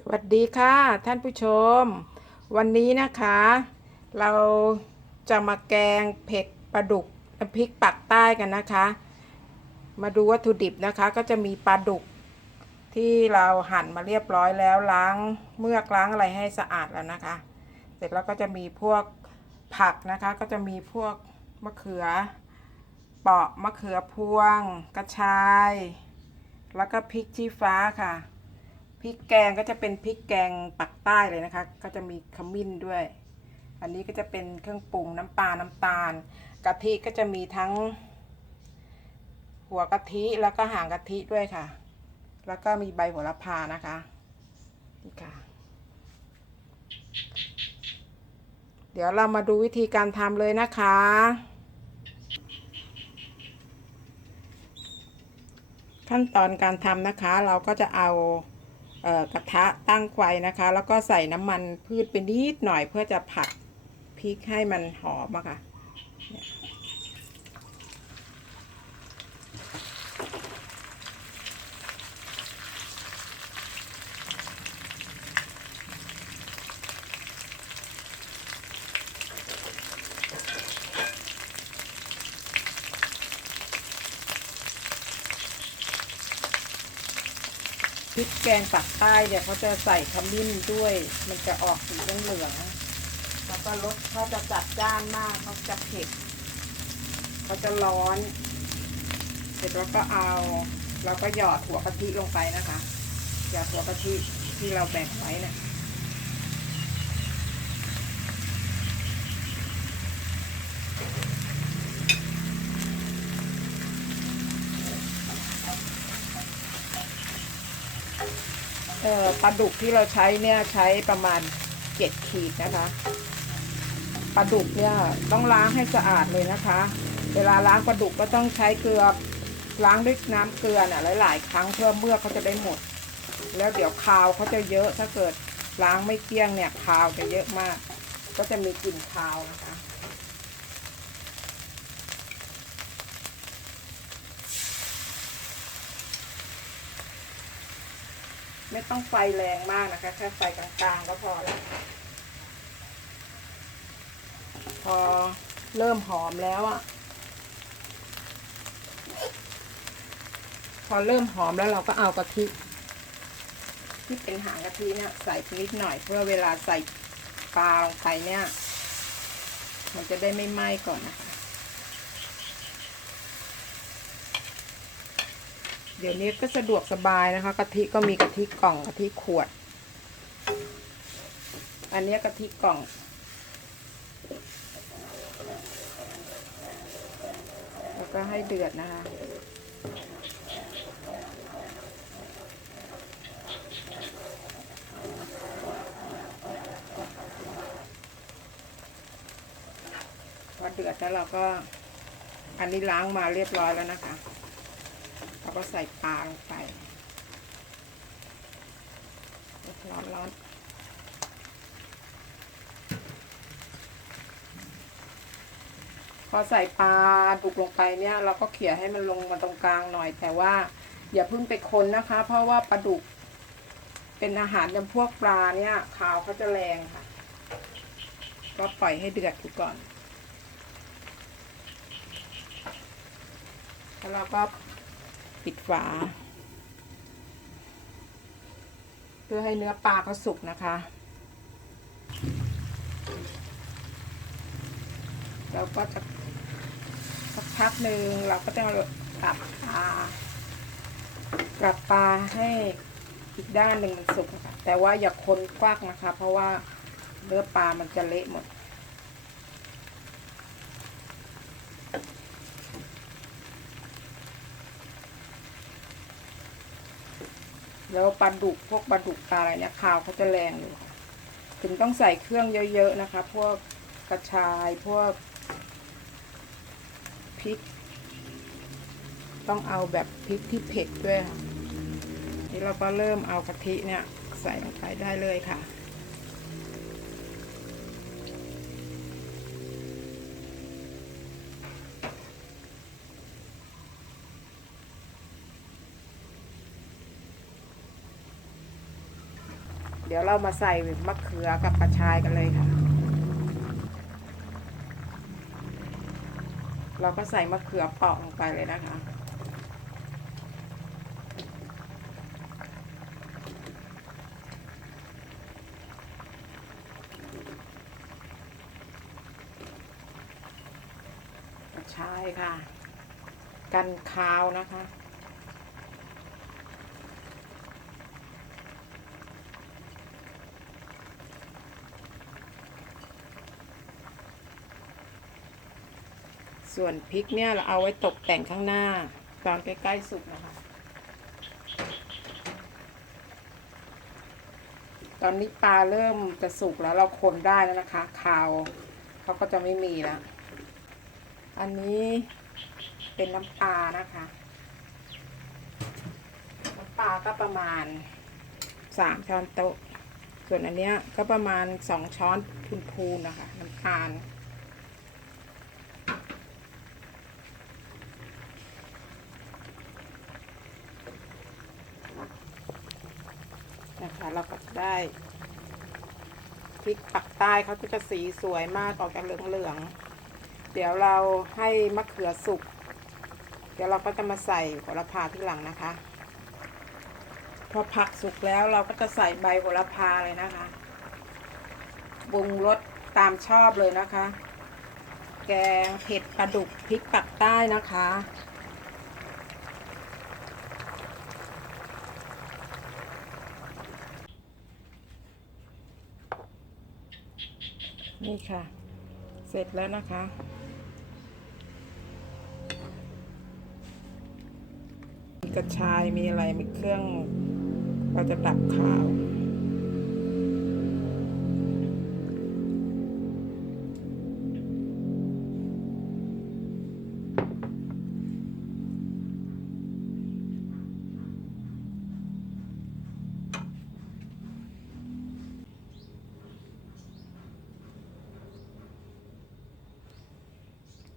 สวัสดีค่ะท่านผู้ชม วันนี้นะคะ เราจะมาแกงเผ็ดปลาดุกน้ำพริกปักใต้กันนะคะ มาดูวัตถุดิบนะคะ ก็จะมีปลาดุก ที่เราหั่นมาเรียบร้อยแล้วล้างเมือกล้างอะไรให้สะอาดแล้วนะคะ เสร็จแล้วก็จะมีพวกผักนะคะ ก็จะมีพวกมะเขือเปาะมะเขือพวง กระชาย แล้วก็พริกชี้ฟ้าค่ะ พริกแกงก็จะเป็นพริกแกงปักใต้เลยนะคะ ก็จะมีขมิ้นด้วย อันนี้ก็จะเป็นเครื่องปรุงน้ำปลา น้ำตาล กะทิก็จะมีทั้ง หัวกะทิแล้วก็หางกะทิด้วยค่ะ แล้วก็มีใบโหระพานะคะนี่ค่ะ เดี๋ยวเรามาดูวิธีการทำเลยนะคะขั้นตอนการทำนะคะเราก็จะเอา กระทะตั้งไฟนะคะ แล้วก็ใส่น้ำมันพืชไปนิดหน่อยเพื่อจะผัดพริกให้มันหอมอะค่ะ ริกแกงปักใต้เนี่ยเขาจะใส่ขมิ้นด้วย มันจะออกสีเหลืองๆแล้วก็รสเขาจะจัดจ้านมากเขาจะเผ็ดเขาจะร้อน เสร็จแล้วก็เอาเราก็หยอดหัวกะทิลงไปนะคะ หยอดหัวกะทิที่เราแบ่งไว้เนี่ย ปลาดุกที่เราใช้เนี่ยใช้ประมาณเจ็ดขีดนะคะปลาดุกเนี่ยต้องล้างให้สะอาดเลยนะคะ เวลาล้างปลาดุกก็ต้องใช้เกลือล้างด้วยน้ำเกลือน่ะหลาย ๆ ครั้งเพื่อเมื่อกเขาจะได้หมด แล้วเดี๋ยวคาวเขาจะเยอะถ้าเกิดล้างไม่เกลี้ยงเนี่ยคาวจะเยอะมาก ก็จะมีกลิ่นคาวนะคะ ไม่ต้องไฟแรงมากนะคะ แค่ไฟกลางๆก็พอแล้ว พอเริ่มหอมแล้วอะพอเริ่มหอมแล้วเราก็เอากะทิที่เป็นหางกะทิเนี่ยใส่นิดหน่อย เพื่อเวลาใส่ปลาลงไปเนี่ย มันจะได้ไม่ไหม้ก่อนนะคะ เดี๋ยวนี้ก็สะดวกสบายนะคะกะทิก็มีกะทิกล่องกะทิขวด อันนี้กะทิกล่อง แล้วก็ให้เดือดนะคะพอเดือดแล้วเราก็อันนี้ล้างมาเรียบร้อยแล้วนะคะ เราก็ใส่ปลาลงไปร้อนร้อนพอใส่ปลาดุกลงไปเนี่ย เราก็เขี่ยให้มันลงมาตรงกลางหน่อย แต่ว่าอย่าเพิ่งไปคนนะคะ เพราะว่าปลาดุก เป็นอาหารจำพวกปลาเนี่ยขาวเขาจะแรงค่ะ ก็ปล่อยให้เดือดดูก่อน แล้วเราก็ ปิดฝา เพื่อให้เนื้อปลาเขาสุกนะคะ เราก็จะสักพักหนึ่งเราก็จะกลับปลากลับปลาให้อีกด้านหนึ่งมันสุกนะคะแต่ว่าอย่าคนกว้างนะคะ เพราะว่าเนื้อปลามันจะเละหมด แล้วปลาดุกพวกปลาดุกปลาอะไรเนี่ยคาวเขาจะแรงอยู่ค่ะถึงต้องใส่เครื่องเยอะๆนะคะ พวกกระชายพวกพริก ต้องเอาแบบพริกที่เผ็ดด้วยค่ะนี่เราก็เริ่มเอากะทิเนี่ยใส่ลงไปได้เลยค่ะ เดี๋ยวเรามาใส่มะเขือกับกระชายกันเลยค่ะ เราก็ใส่มะเขือเปาะลงไปเลยนะคะกระชายค่ะ กันคาวนะคะ ส่วนพริกเนี่ยเราเอาไว้ตกแต่งข้างหน้า ตอนใกล้ๆสุกนะคะ ตอนนี้ปลาเริ่มจะสุกแล้วเราคนได้แล้วนะคะคาวเขาก็จะไม่มีแล้วอันนี้เป็นน้ำปลานะคะ น้ำปลาก็ประมาณสามช้อนโต๊ะ ส่วนอันเนี้ยก็ประมาณสองช้อนพูนๆนะคะ น้ำตาล นะคะเราก็ได้พ ริกปักใต้เขาจะสีสวยมากออกจากเหลืองๆ เดี๋ยวเราให้มะเขือสุก เดี๋ยวเราก็จะมาใส่โหระพาที่หลังนะคะ พอผักสุกแล้วเราก็จะใส่ใบโหระพาเลยนะคะปรุงรสตามชอบเลยนะคะ แกงเผ็ดปลาดุกพริกปักใต้นะคะ นี่ค่ะ เสร็จแล้วนะคะ มีกระชายมีอะไรมีเครื่องเราจะดับขาว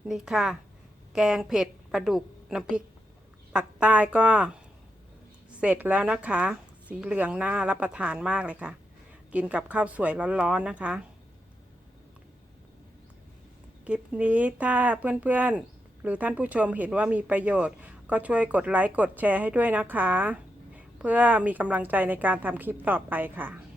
นี่ค่ะ แกงเผ็ดปลาดุกน้ำพริกปักใต้ก็เสร็จแล้วนะคะ สีเหลืองน่ารับประทานมากเลยค่ะ กินกับข้าวสวยร้อนๆนะคะ คลิปนี้ถ้าเพื่อนๆ หรือท่านผู้ชมเห็นว่ามีประโยชน์ ก็ช่วยกดไลค์กดแชร์ให้ด้วยนะคะ เพื่อมีกำลังใจในการทำคลิปต่อไปค่ะ